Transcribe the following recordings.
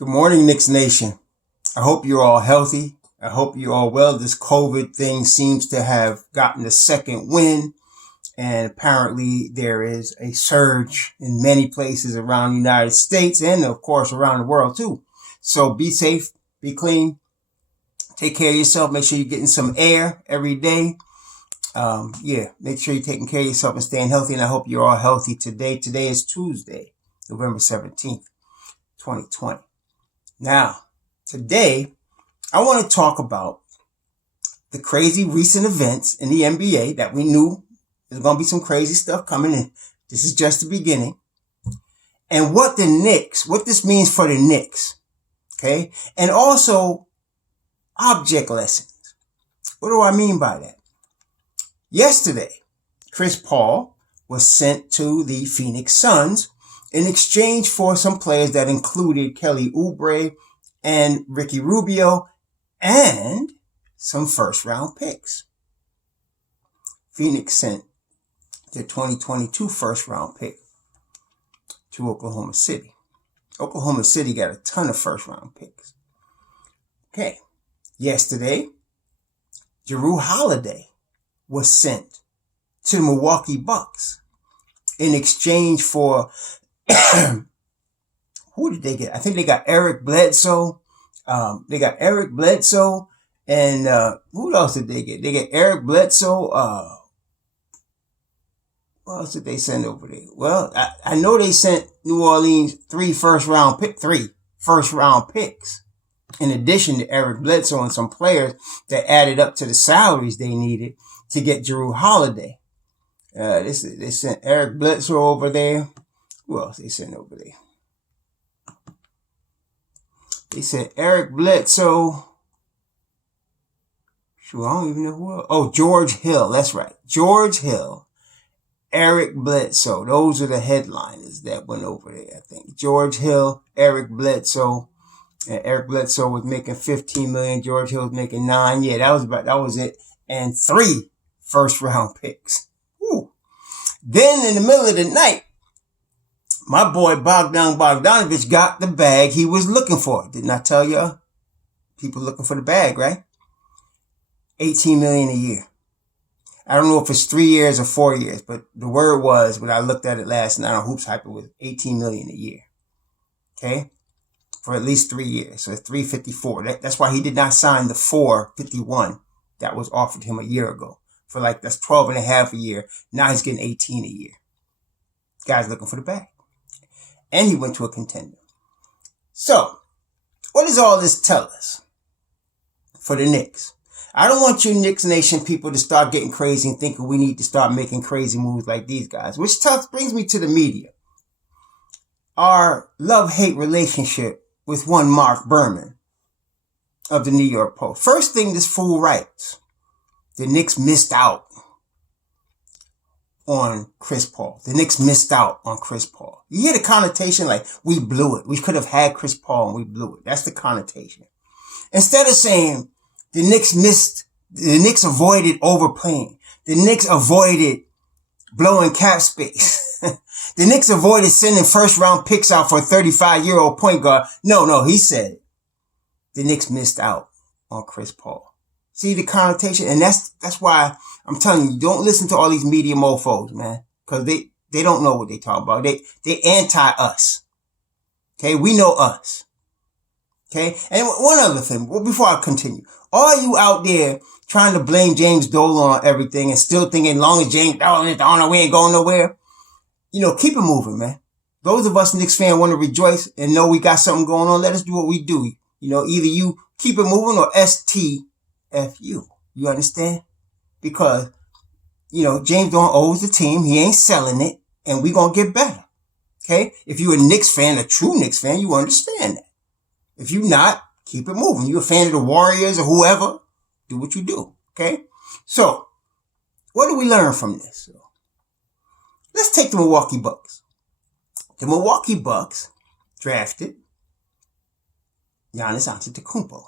Good morning, Knicks Nation. I hope you're all healthy. I hope you're all well. This COVID thing seems to have gotten a second wind, and apparently there is a surge in many places around the United States and, of course, around the world, too. So be safe, be clean, take care of yourself. Make sure you're getting some air every day. Make sure you're taking care of yourself and staying healthy, and I hope you're all healthy today. Today is Tuesday, November 17th, 2020. Now, today, I want to talk about the crazy recent events in the NBA that we knew there's going to be some crazy stuff coming in. This is just the beginning. And what this means for the Knicks. Okay? And also, object lessons. What do I mean by that? Yesterday, Chris Paul was sent to the Phoenix Suns in exchange for some players that included Kelly Oubre and Ricky Rubio and some first-round picks. Phoenix sent their 2022 first-round pick to Oklahoma City. Oklahoma City got a ton of first-round picks. Okay. Yesterday, Jrue Holiday was sent to the Milwaukee Bucks in exchange for who did they get? I think they got Eric Bledsoe. And who else did they get? They get Eric Bledsoe. What else did they send over there? Well, I know they sent New Orleans three first round picks in addition to Eric Bledsoe and some players that added up to the salaries they needed to get Jrue Holiday. They sent Eric Bledsoe over there. Who else they sent over there? They sent Eric Bledsoe. Sure, I don't even know who else. Oh, George Hill. That's right. George Hill. Eric Bledsoe. Those are the headliners that went over there, I think. George Hill, Eric Bledsoe. And Eric Bledsoe was making $15 million. George Hill was making $9 million. Yeah, that was it. And 3 first round picks. Woo. Then in the middle of the night, my boy Bogdan Bogdanovic got the bag he was looking for. Didn't I tell you? People looking for the bag, right? $18 million a year. I don't know if it's 3 years or 4 years, but the word was, when I looked at it last night on Hoops Hype, it was $18 million a year. Okay? For at least 3 years. So it's $354. That's why he did not sign the $451 that was offered him a year ago. That's 12 and a half a year. Now he's getting 18 a year. Guy's looking for the bag. And he went to a contender. So, what does all this tell us for the Knicks? I don't want you Knicks Nation people to start getting crazy and thinking we need to start making crazy moves like these guys. Which brings me to the media. Our love-hate relationship with one Mark Berman of the New York Post. First thing this fool writes, the Knicks missed out on Chris Paul. The Knicks missed out on Chris Paul. You hear the connotation like, we blew it. We could have had Chris Paul and we blew it. That's the connotation. Instead of saying the Knicks avoided overpaying. The Knicks avoided blowing cap space. The Knicks avoided sending first round picks out for a 35-year-old point guard. No, he said the Knicks missed out on Chris Paul. See the connotation? And that's why I'm telling you, don't listen to all these media mofos, man. Cause they don't know what they talk about. They anti-us. Okay. We know us. Okay. And one other thing, before I continue, all you out there trying to blame James Dolan on everything and still thinking as long as James Dolan is on, we ain't going nowhere. Keep it moving, man. Those of us Knicks fans want to rejoice and know we got something going on. Let us do what we do. Either you keep it moving or STFU. You understand? Because, James Dolan owes the team. He ain't selling it. And we going to get better. Okay? If you're a Knicks fan, a true Knicks fan, you understand that. If you're not, keep it moving. You're a fan of the Warriors or whoever, do what you do. Okay? So, what do we learn from this? Let's take the Milwaukee Bucks. The Milwaukee Bucks drafted Giannis Antetokounmpo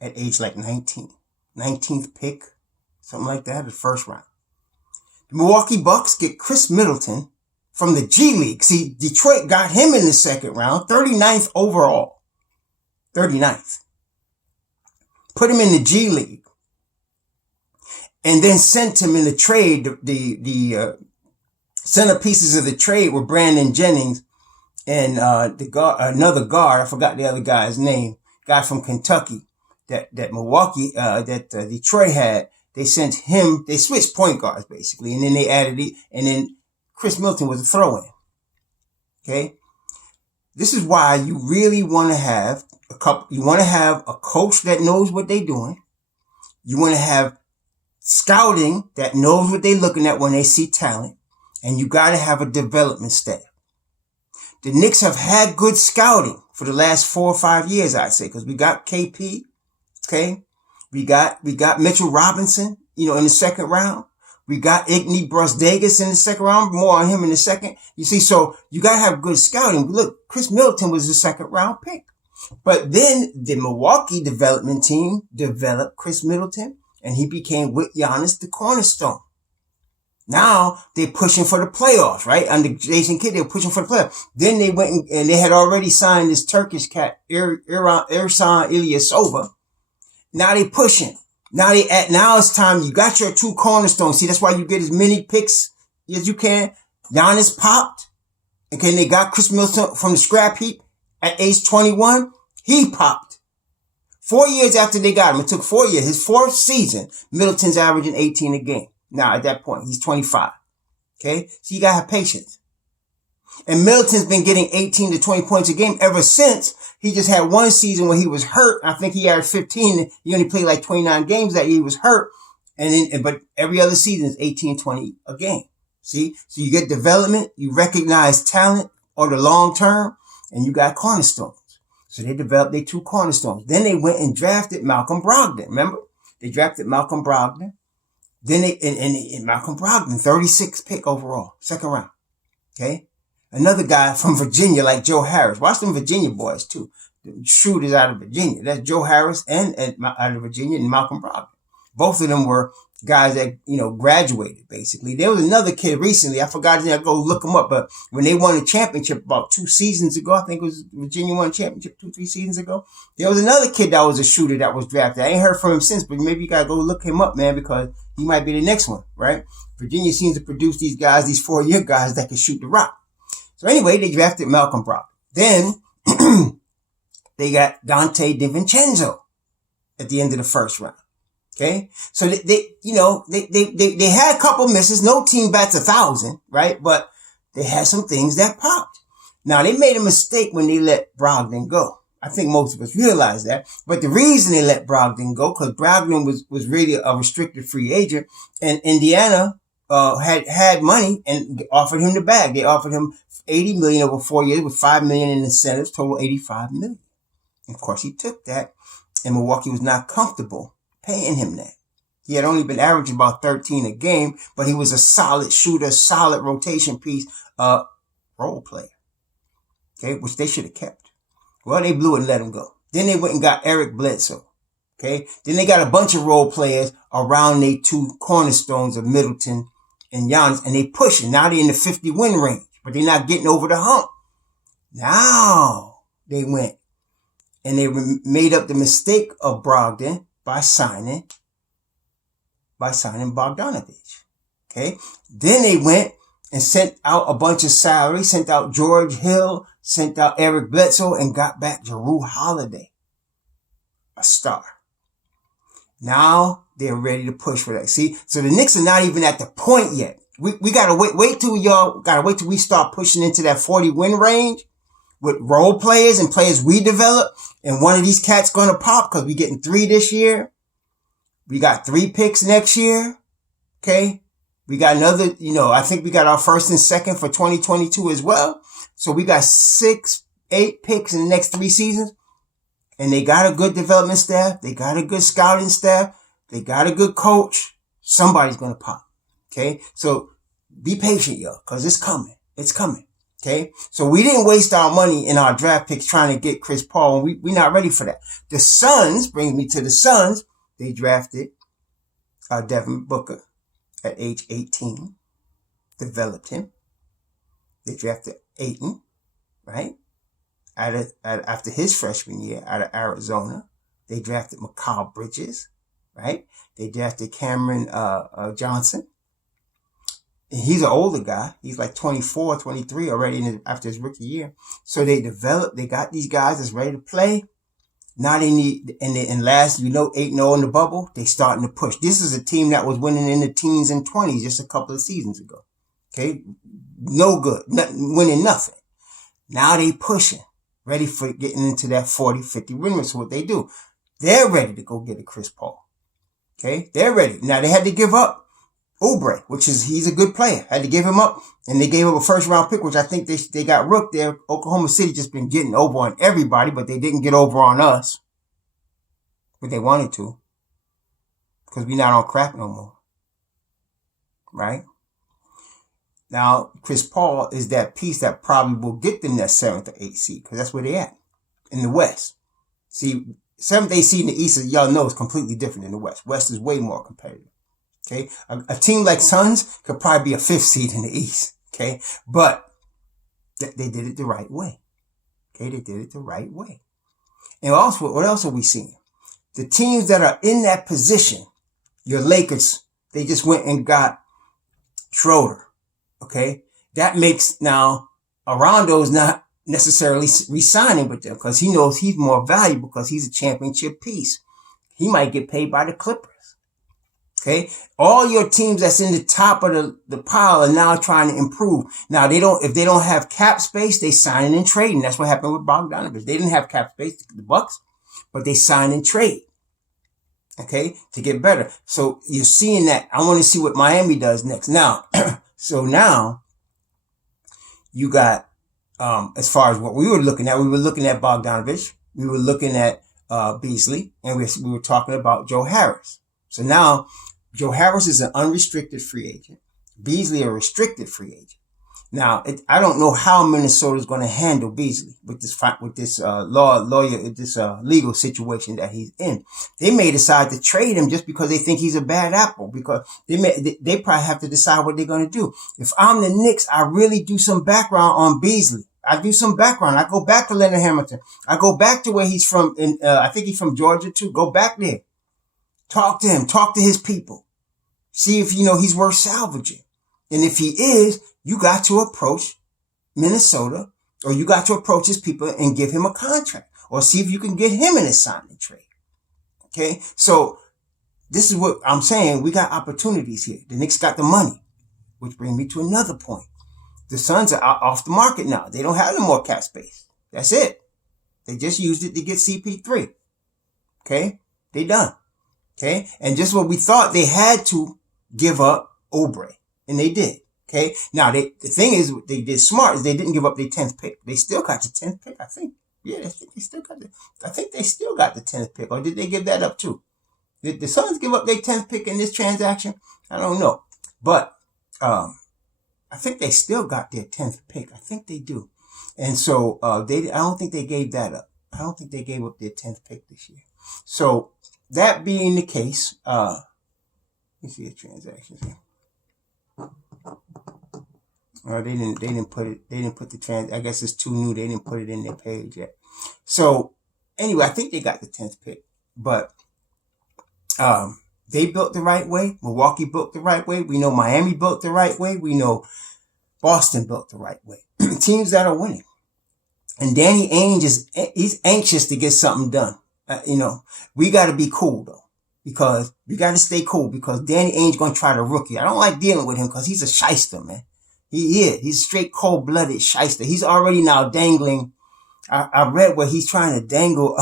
at age 19. 19th pick, something like that, the first round. The Milwaukee Bucks get Chris Middleton from the G League. See, Detroit got him in the second round, 39th overall. 39th. Put him in the G League. And then sent him in the trade. The centerpieces of the trade were Brandon Jennings and another guard. I forgot the other guy's name. Guy from Kentucky that Milwaukee, Detroit had. They sent him. They switched point guards basically, and then they added it. And then Chris Middleton was a throw-in. Okay, this is why you really want to have a couple. You want to have a coach that knows what they're doing. You want to have scouting that knows what they're looking at when they see talent. And you got to have a development staff. The Knicks have had good scouting for the last 4 or 5 years, I'd say, because we got KP, okay? We got Mitchell Robinson, in the second round. We got Iggy Brosdagas in the second round. More on him in the second. You see, so you got to have good scouting. Look, Chris Middleton was the second round pick. But then the Milwaukee development team developed Chris Middleton, and he became, with Giannis, the cornerstone. Now they're pushing for the playoffs, right? Under Jason Kidd, they were pushing for the playoffs. Then they went and they had already signed this Turkish cat, Ersan Ilyasova. Now they pushing. Now it's time. You got your two cornerstones. See, that's why you get as many picks as you can. Giannis popped. Okay, and they got Chris Middleton from the scrap heap at age 21. He popped. 4 years after they got him, it took 4 years. His fourth season, Middleton's averaging 18 a game. Now, at that point, he's 25. Okay? So you gotta have patience. And Middleton's been getting 18 to 20 points a game ever since. He just had one season when he was hurt. I think he averaged 15. He only played like 29 games that year. He was hurt. But every other season is 18, 20 a game. See? So you get development, you recognize talent or the long term, and you got cornerstones. So they developed their two cornerstones. Then they went and drafted Malcolm Brogdon. Remember? They drafted Malcolm Brogdon. Then and Malcolm Brogdon, 36th pick overall, second round. Okay. Another guy from Virginia like Joe Harris. Watch them Virginia boys too. The shooters out of Virginia. That's Joe Harris and out of Virginia and Malcolm Brogdon. Both of them were guys that, graduated basically. There was another kid recently. I forgot to go look him up, but when they won a championship about 2 seasons ago, I think it was Virginia won a championship 2-3 seasons ago. There was another kid that was a shooter that was drafted. I ain't heard from him since, but maybe you gotta go look him up, man, because he might be the next one, right? Virginia seems to produce these guys, these 4-year guys that can shoot the rock. So anyway, they drafted Malcolm Brogdon. Then they got Dante DiVincenzo at the end of the first round. Okay. So they had a couple misses. No team bats 1,000, right? But they had some things that popped. Now they made a mistake when they let Brogdon go. I think most of us realize that. But the reason they let Brogdon go, because Brogdon was really a restricted free agent, and Indiana had money and offered him the bag. They offered him $80 million over 4 years with $5 million in incentives, total $85 million. And of course, he took that, and Milwaukee was not comfortable paying him that. He had only been averaging about 13 a game, but he was a solid shooter, solid rotation piece, role player. Okay, which they should have kept. Well, they blew it and let him go. Then they went and got Eric Bledsoe. Okay, then they got a bunch of role players around their two cornerstones of Middleton and Giannis, and they pushing. Now they're in the 50 win range, but they're not getting over the hump. Now they went and they made up the mistake of Brogdon by signing Bogdanovich. Okay. Then they went and sent out a bunch of salary, sent out George Hill, sent out Eric Bledsoe, and got back Jrue Holiday, a star. Now they're ready to push for that. See, so the Knicks are not even at the point yet. We gotta wait till we start pushing into that 40 win range with role players and players we develop. And one of these cats gonna pop because we're getting 3 this year. We got 3 picks next year. Okay. We got another, I think we got our first and second for 2022 as well. So we got 8 picks in the next 3 seasons. And they got a good development staff. They got a good scouting staff. They got a good coach. Somebody's going to pop. Okay. So be patient, y'all, because it's coming. It's coming. Okay. So we didn't waste our money in our draft picks trying to get Chris Paul. And we're not ready for that. The Suns brings me to the Suns. They drafted Devin Booker at age 18. Developed him. They drafted Ayton, right? after his freshman year out of Arizona. They drafted Mikal Bridges, right? They drafted Cameron Johnson. And he's an older guy. He's like 24, 23 already after his rookie year. So they got these guys that's ready to play. Now they need, and last, 8-0 in the bubble, they starting to push. This is a team that was winning in the teens and 20s just a couple of seasons ago. Okay? No good. Winning nothing. Now they pushing. Ready for getting into that 40, 50 win rate. So what they do, they're ready to go get a Chris Paul. Okay? They're ready. Now they had to give up Oubre, he's a good player. Had to give him up, and they gave up a first round pick, which I think they got rooked there. Oklahoma City just been getting over on everybody, but they didn't get over on us. But they wanted to. Because we're not on crack no more. Right? Now, Chris Paul is that piece that probably will get them that 7th or 8th seed, because that's where they at. In the West. See, 7th, 8th seed in the East, y'all know, is completely different than the West. West is way more competitive. Okay, a team like Suns could probably be a 5th seed in the East. Okay, but they did it the right way. Okay, they did it the right way. And also, what else are we seeing? The teams that are in that position, your Lakers, they just went and got Schroeder. Okay, that makes now Rondo's not necessarily re-signing with them because he knows he's more valuable because he's a championship piece. He might get paid by the Clippers. Okay, all your teams that's in the top of the pile are now trying to improve. Now if they don't have cap space, they sign and trade. That's what happened with Bogdanovich. They didn't have cap space, the Bucks, but they sign and trade. Okay, to get better. So you're seeing that. I want to see what Miami does next. Now, so now you got, as far as what we were looking at Bogdanovich, we were looking at Beasley, and we were talking about Joe Harris. So now Joe Harris is an unrestricted free agent. Beasley a restricted free agent. Now I don't know how Minnesota is going to handle Beasley with this legal situation that he's in. They may decide to trade him just because they think he's a bad apple, because they probably have to decide what they're going to do. If I'm the Knicks, I really do some background on Beasley. I do some background. I go back to Leonard Hamilton. I go back to where he's from. I think he's from Georgia too. Go back there. Talk to him. Talk to his people. See if, he's worth salvaging. And if he is, you got to approach Minnesota, or you got to approach his people and give him a contract, or see if you can get him in a signing trade. Okay. So this is what I'm saying. We got opportunities here. The Knicks got the money, which brings me to another point. The Suns are off the market now. They don't have no more cap space. That's it. They just used it to get CP3. Okay. They done. Okay. And just what we thought, they had to give up Oubre, and they did. Okay. Now the thing is, what they did smart is they didn't give up their 10th pick. They still got the 10th pick, I think. Yeah, I think they still got the 10th pick. Or did they give that up too? Did the Suns give up their 10th pick in this transaction? I don't know. But, I think they still got their 10th pick. I think they do. And so, I don't think they gave that up. I don't think they gave up their 10th pick this year. So, that being the case, let me see the transactions here. They didn't put the I guess it's too new. They didn't put it in their page yet. So anyway, I think they got the 10th pick, but, they built the right way. Milwaukee built the right way. We know Miami built the right way. We know Boston built the right way. Teams that are winning. And Danny Ainge he's anxious to get something done. We got to be cool though, because we got to stay cool, because Danny Ainge going to try to rookie. I don't like dealing with him because he's a shyster, man. He is. He's a straight cold-blooded shyster. He's already now dangling. I read where he's trying to dangle.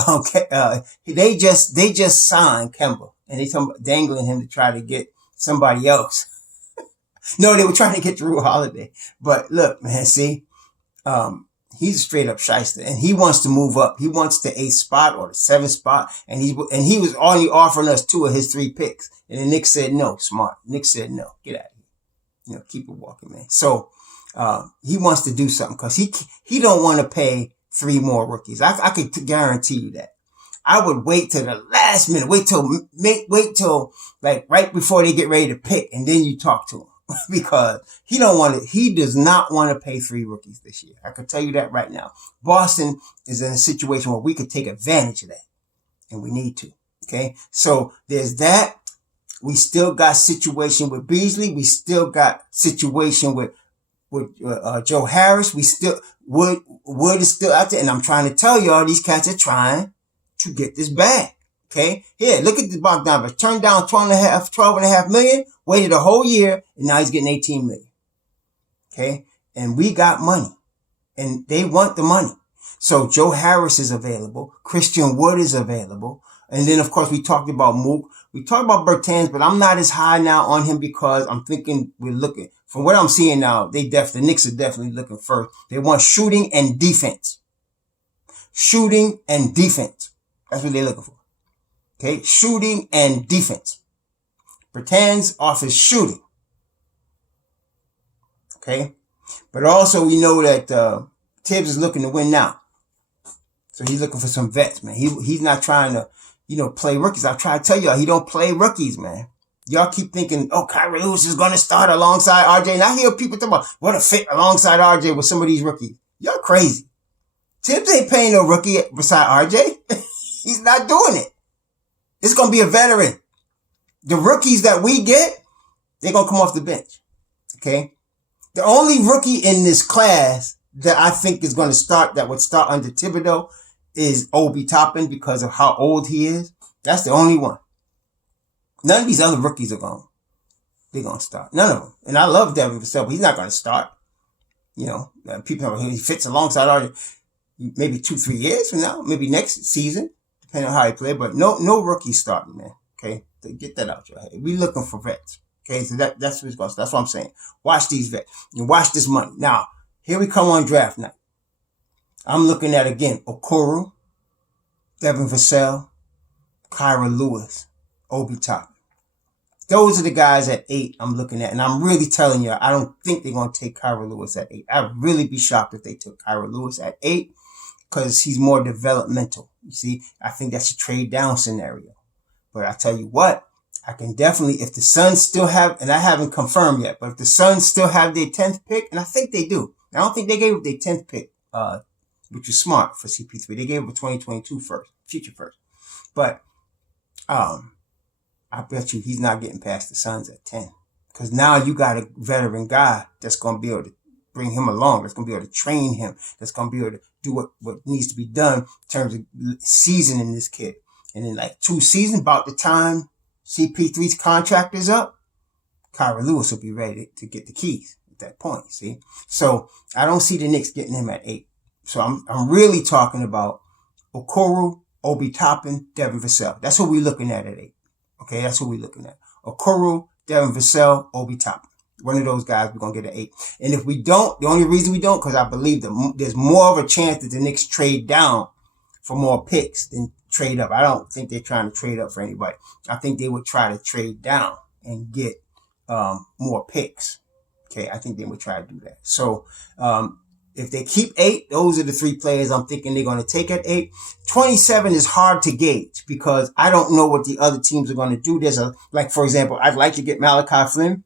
They just signed Kemba, and they dangling him to try to get somebody else. No, they were trying to get Drew Holiday. But look, man, see, he's a straight up shyster, and he wants to move up. He wants the 8th spot or the 7th spot, and he was only offering us 2 of his 3 picks, and the Knicks said no. Smart. Knicks said no. Get out of here. Keep it walking, man. So he wants to do something because he don't want to pay 3 more rookies. I could guarantee you that. I would wait till the last minute. Wait till like right before they get ready to pick, and then you talk to him. because he does not want to pay 3 rookies this year. I can tell you that right now. Boston is in a situation where we could take advantage of that, and we need to. Okay, so there's that. We still got situation with Beasley. We still got situation with Joe Harris. We still Wood is still out there, and I'm trying to tell y'all, these cats are trying to get this bag. Okay, here, look at the Bogdanovich. Turned down 12.5 million, waited a whole year, and now he's getting 18 million. Okay, and we got money, and they want the money. So Joe Harris is available. Christian Wood is available. And then, of course, we talked about Mook. We talked about Bertans, but I'm not as high now on him because I'm thinking we're looking. From what I'm seeing now, the Knicks are definitely looking first. They want shooting and defense. Shooting and defense. That's what they're looking for. Okay? Shooting and defense. Bertans offers shooting. Okay? But also we know that Tibbs is looking to win now. So he's looking for some vets, man. He's not trying to, play rookies. I try to tell y'all, he don't play rookies, man. Y'all keep thinking, Kyrie Lewis is going to start alongside RJ. And I hear people talk about what a fit alongside RJ with some of these rookies. Y'all crazy. Tibbs ain't paying no rookie beside RJ. He's not doing it. It's going to be a veteran. The rookies that we get, they're going to come off the bench. Okay? The only rookie in this class that I think is going to start, that would start under Thibodeau, is Obi Toppin because of how old he is. That's the only one. None of these other rookies they're going to start. None of them. And I love Devin Vassell, but he's not going to start. People know he fits alongside RJ maybe 2-3 years from now, maybe next season, depending on how he play. But no rookie starting, man. Okay, get that out your head. We looking for vets. Okay, so that's what it's going to. That's what I'm saying. Watch these vets and watch this money. Now, here we come on draft night. I'm looking at, again, Okoro, Devin Vassell, Kyra Lewis, Obi Toppin. Those are the guys at 8 I'm looking at. And I'm really telling you, I don't think they're going to take Kyra Lewis at 8. I'd really be shocked if they took Kyra Lewis at 8 because he's more developmental. You see, I think that's a trade down scenario. But I tell you what, I can definitely, if the Suns still have, and I haven't confirmed yet, but if the Suns still have their 10th pick, and I think they do. I don't think they gave up their 10th pick, which is smart for CP3. They gave up a 2022 first, future first. But I bet you he's not getting past the Suns at 10. Because now you got a veteran guy that's going to be able to bring him along, that's going to be able to train him, that's going to be able to do what needs to be done in terms of seasoning this kid. And in like 2 seasons, about the time CP3's contract is up, Kyra Lewis will be ready to get the keys at that point, see? So I don't see the Knicks getting him at 8. So I'm really talking about Okoro, Obi Toppin, Devin Vassell. That's what we're looking at 8. Okay, that's what we're looking at. Okoro, Devin Vassell, Obi Toppin. One of those guys we're going to get at 8. And if we don't, the only reason we don't, because I believe that there's more of a chance that the Knicks trade down for more picks than trade up. I don't think they're trying to trade up for anybody. I think they would try to trade down and get more picks. Okay, I think they would try to do that. So if they keep 8, those are the 3 players I'm thinking they're going to take at 8. 27 is hard to gauge because I don't know what the other teams are going to do. For example, I'd like to get Malachi Flynn,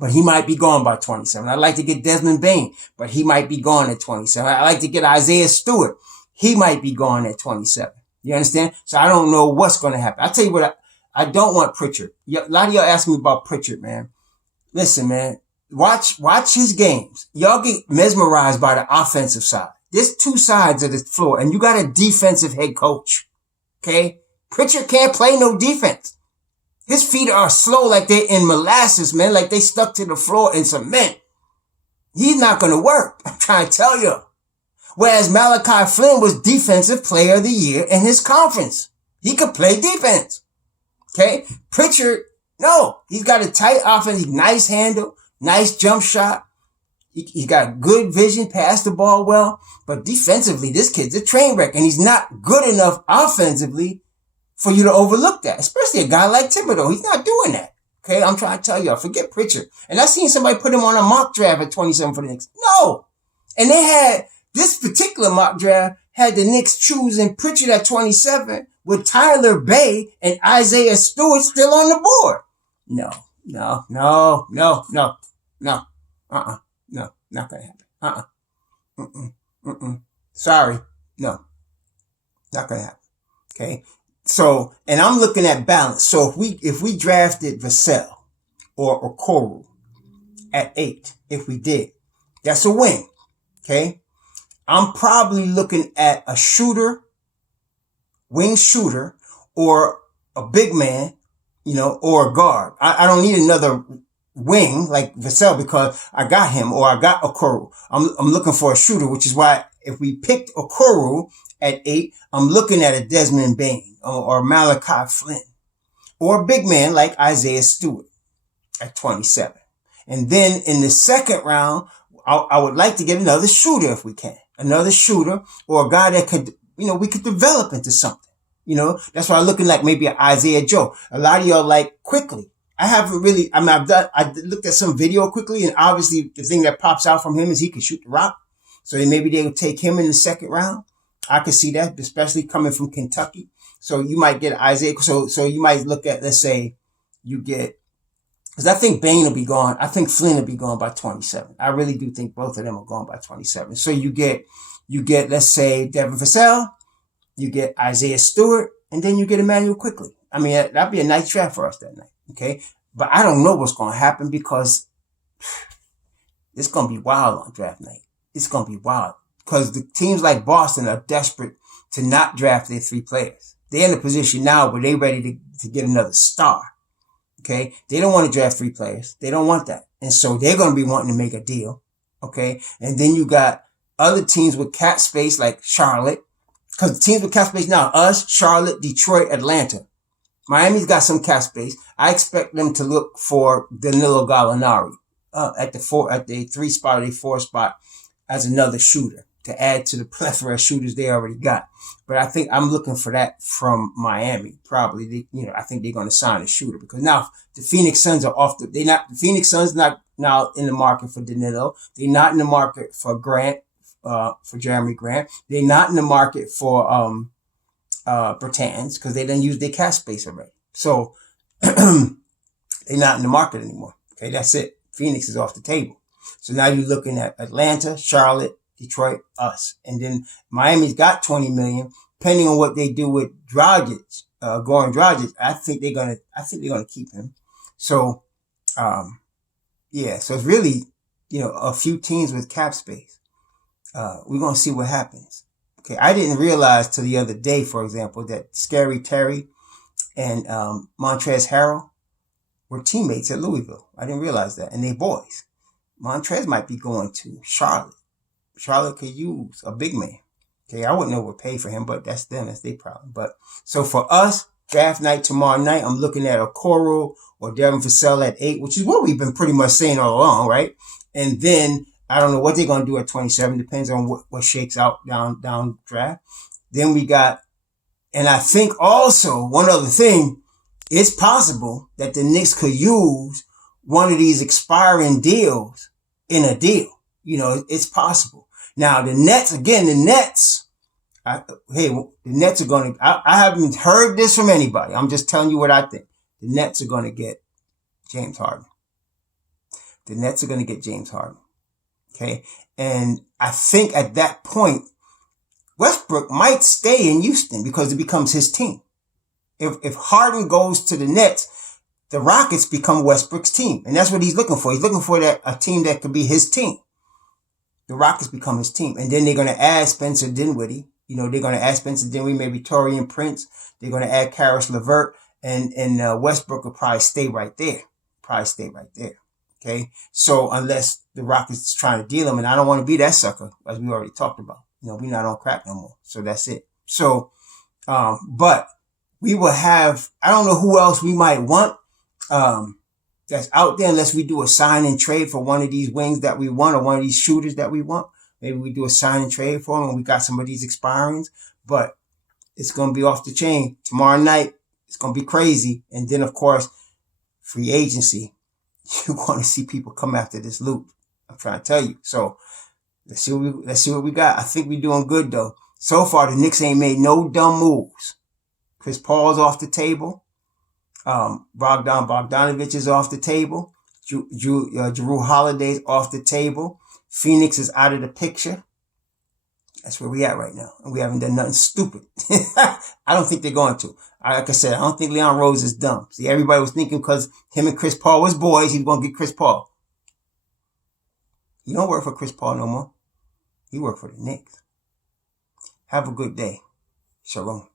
but he might be gone by 27. I'd like to get Desmond Bane, but he might be gone at 27. I'd like to get Isaiah Stewart. He might be gone at 27. You understand? So I don't know what's going to happen. I'll tell you what, I don't want Pritchard. A lot of y'all ask me about Pritchard, man. Listen, man. Watch his games. Y'all get mesmerized by the offensive side. There's 2 sides of the floor, and you got a defensive head coach. Okay? Pritchard can't play no defense. His feet are slow like they're in molasses, man, like they stuck to the floor in cement. He's not going to work. I'm trying to tell you. Whereas Malachi Flynn was Defensive Player of the Year in his conference. He could play defense. Okay? Pritchard, no. He's got a tight offense, nice handle. Nice jump shot. He got good vision, passed the ball well. But defensively, this kid's a train wreck. And he's not good enough offensively for you to overlook that. Especially a guy like Thibodeau. He's not doing that. Okay, I'm trying to tell y'all. Forget Pritchard. And I seen somebody put him on a mock draft at 27 for the Knicks. No. And they had, this particular mock draft had the Knicks choosing Pritchard at 27 with Tyler Bay and Isaiah Stewart still on the board. No. No, no, no, no, no. No, not gonna happen. Mm-mm. Mm-mm. Sorry. No, not gonna happen. Okay. So, and I'm looking at balance. So if we drafted Vassell or Okoro at 8, if we did, that's a win. Okay. I'm probably looking at a shooter, wing shooter, or a big man, or a guard. I don't need another wing like Vassell because I got him or I got Okoro. I'm looking for a shooter, which is why if we picked Okoro at 8, I'm looking at a Desmond Bane or Malachi Flynn or a big man like Isaiah Stewart at 27. And then in the second round, I would like to get another shooter if we can. Another shooter or a guy that could, we could develop into something. That's why I'm looking like maybe an Isaiah Joe. A lot of y'all like quickly. I haven't really, I looked at some video quickly, and obviously the thing that pops out from him is he can shoot the rock. So then maybe they would take him in the second round. I could see that, especially coming from Kentucky. So you might get Isaiah. So you might look at, let's say you get, because I think Bane will be gone. I think Flynn will be gone by 27. I really do think both of them are gone by 27. So you get, let's say Devin Vassell, you get Isaiah Stewart, and then you get Emmanuel Quickly. I mean, that'd be a nice draft for us that night. Okay. But I don't know what's going to happen because it's going to be wild on draft night. It's going to be wild because the teams like Boston are desperate to not draft their 3 players. They're in a position now where they're ready to get another star. Okay. They don't want to draft 3 players. They don't want that. And so they're going to be wanting to make a deal. Okay. And then you got other teams with cap space like Charlotte, because the teams with cap space now, us, Charlotte, Detroit, Atlanta. Miami's got some cap space. I expect them to look for Danilo Gallinari at the 3 spot or the 4 spot as another shooter to add to the plethora of shooters they already got. But I think I'm looking for that from Miami. Probably, I think they're going to sign a shooter because now the Phoenix Suns are off the Phoenix Suns not now in the market for Danilo. They're not in the market for Grant, for Jeremy Grant. They're not in the market for Bertans because they didn't use their cap space already. So they're not in the market anymore. Okay, that's it. Phoenix is off the table. So now you're looking at Atlanta, Charlotte, Detroit, us. And then Miami's got 20 million. Depending on what they do with Dragic, Goran Dragic, I think they're gonna keep him. So so it's really, a few teams with cap space. We're gonna see what happens. Okay, I didn't realize till the other day, for example, that Scary Terry and Montrezl Harrell were teammates at Louisville. I didn't realize that, and they boys. Montrezl might be going to Charlotte. Charlotte could use a big man. Okay, I wouldn't overpay for him, but that's them. That's their problem. But so for us, draft night tomorrow night, I'm looking at Okoro or Devin Vassell at 8, which is what we've been pretty much saying all along, right? And then I don't know what they're going to do at 27. Depends on what shakes out down draft. Then we got, and I think also one other thing, it's possible that the Knicks could use one of these expiring deals in a deal. It's possible. Now the Nets are going to, I haven't heard this from anybody. I'm just telling you what I think. The Nets are going to get James Harden. Okay. And I think at that point, Westbrook might stay in Houston because it becomes his team. If Harden goes to the Nets, the Rockets become Westbrook's team. And that's what he's looking for. He's looking for a team that could be his team. The Rockets become his team. And then they're going to add Spencer Dinwiddie. They're going to add Spencer Dinwiddie, maybe Taurean Prince. They're going to add Karis LeVert. And Westbrook will probably stay right there. Okay. So unless the Rockets is trying to deal him, and I don't want to be that sucker, as we already talked about. We're not on crack no more. So that's it. So, but we will have, I don't know who else we might want, that's out there unless we do a sign and trade for one of these wings that we want or one of these shooters that we want. Maybe we do a sign and trade for them and we got some of these expirings, but it's going to be off the chain tomorrow night. It's going to be crazy. And then of course, free agency. You're going to see people come after this loop. I'm trying to tell you. So let's see what we got. I think we're doing good though. So far, the Knicks ain't made no dumb moves. Chris Paul's off the table. Bogdanovich is off the table. Jrue Holiday's off the table. Phoenix is out of the picture. That's where we at right now. And we haven't done nothing stupid. I don't think they're going to. Like I said, I don't think Leon Rose is dumb. See, everybody was thinking because him and Chris Paul was boys, he's going to get Chris Paul. He don't work for Chris Paul no more. He work for the Knicks. Have a good day. Shalom.